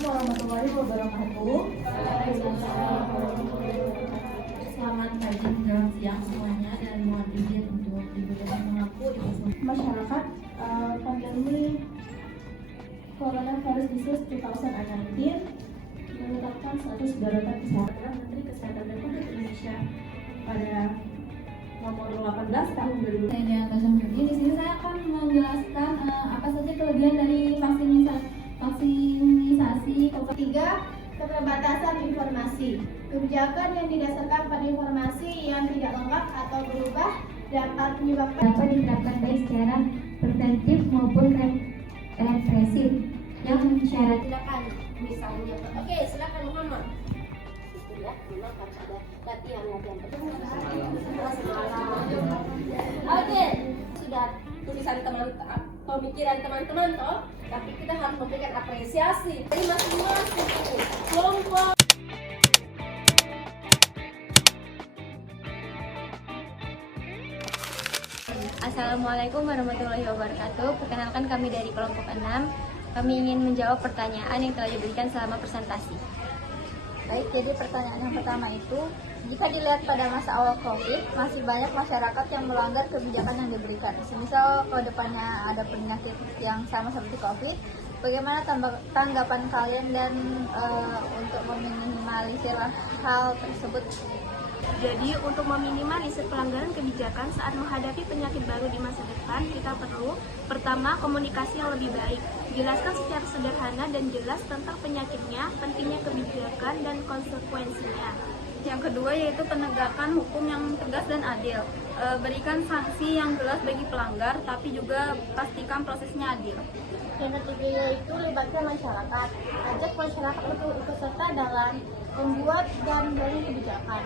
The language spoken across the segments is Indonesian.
warahmatullahi wabarakatuh. Selamat pagi menjelang siang semuanya, dan mohon izin untuk diberikan mengaku masyarakat pandemi coronavirus disease 2019 menetapkan status darurat kesehatan Menteri Kesehatan Republik Indonesia pada nomor 18 tahun 2020. Saya Di sini saya akan menjelaskan apa saja kelebihan dari vaksinisasi COVID-19. Keterbatasan informasi. Kebijakan yang didasarkan pada informasi yang tidak lengkap atau berubah dapat menyebabkan dapat diterapkan baik secara preventif maupun represif yang mensyaratkan. silakan misalnya. Oke, silakan Muhammad. Ya, memang harus ada latihan. Oke, sudah tulisan pemikiran teman-teman toh, tapi kita harus memberikan apresiasi dari masing-masing kelompok. Assalamualaikum warahmatullahi wabarakatuh. Perkenalkan, kami dari kelompok 6. Kami ingin menjawab pertanyaan yang telah diberikan selama presentasi. Baik, jadi pertanyaan yang pertama itu, jika dilihat pada masa awal COVID, masih banyak masyarakat yang melanggar kebijakan yang diberikan. Semisal kalau depannya ada penyakit yang sama seperti COVID, bagaimana tanggapan kalian dan untuk meminimalisir hal tersebut? Jadi, untuk meminimalisir pelanggaran kebijakan saat menghadapi penyakit baru di masa depan, kita perlu pertama, komunikasi yang lebih baik. Jelaskan secara sederhana dan jelas tentang penyakitnya, pentingnya kebijakan, dan konsekuensinya. Yang kedua yaitu penegakan hukum yang tegas dan adil. Berikan sanksi yang jelas bagi pelanggar, tapi juga pastikan prosesnya adil. Yang ketiga yaitu libatkan masyarakat. Ajak masyarakat untuk ikut serta dalam membuat dan membangun kebijakan.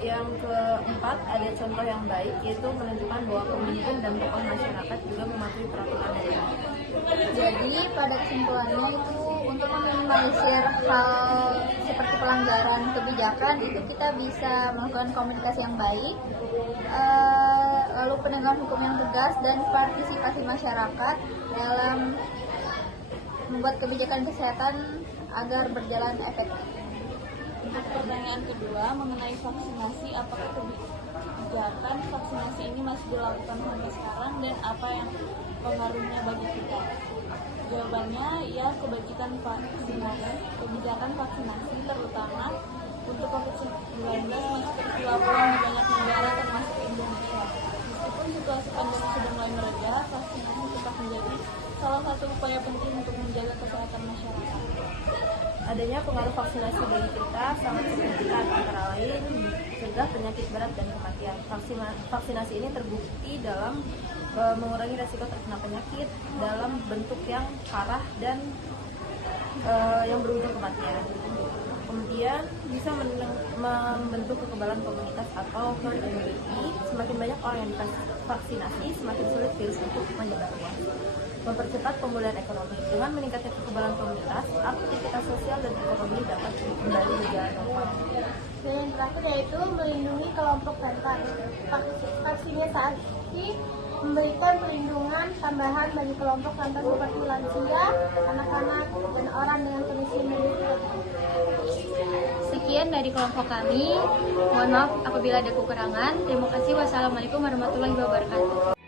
Yang keempat, ada contoh yang baik, yaitu menunjukkan bahwa pemimpin dan tokoh masyarakat juga mematuhi peraturan daerah. Jadi pada kesimpulannya itu, untuk meminimalisir hal seperti pelanggaran kebijakan itu kita bisa melakukan komunikasi yang baik, lalu penegakan hukum yang tegas, dan partisipasi masyarakat dalam membuat kebijakan kesehatan agar berjalan efektif. Untuk pertanyaan kedua mengenai vaksinasi, apakah kebijakan vaksinasi ini masih dilakukan sampai sekarang dan apa yang pengaruhnya bagi kita? Jawabannya ya, kebijakan vaksinasi terutama untuk COVID-19 masih terus dilakukan di banyak negara termasuk Indonesia. Meskipun situasi pandemi sudah mulai mereda, vaksinasi tetap menjadi salah satu upaya penting untuk menjaga kesehatan masyarakat. Adanya pengaruh vaksinasi bagi kita sangat signifikan, antara lain mencegah penyakit berat dan kematian. Vaksinasi ini terbukti dalam mengurangi resiko terkena penyakit dalam bentuk yang parah dan yang berujung kematian. Kemudian bisa membentuk kekebalan komunitas atau herd immunity. Semakin banyak orang yang divaksinasi, semakin sulit virus untuk menyebar luas. Mempercepat pemulihan ekonomi. Dengan meningkatnya kekebalan komunitas, aktivitas sosial dan ekonomi dapat kembali berjalan normal. Dan yang terakhir yaitu melindungi kelompok rentan. Vaksinasi memberikan perlindungan tambahan bagi kelompok rentan seperti lansia, anak-anak, dan orang dengan kondisi medis. Sekian dari kelompok kami. Mohon maaf apabila ada kekurangan. Terima kasih. Wassalamualaikum warahmatullahi wabarakatuh.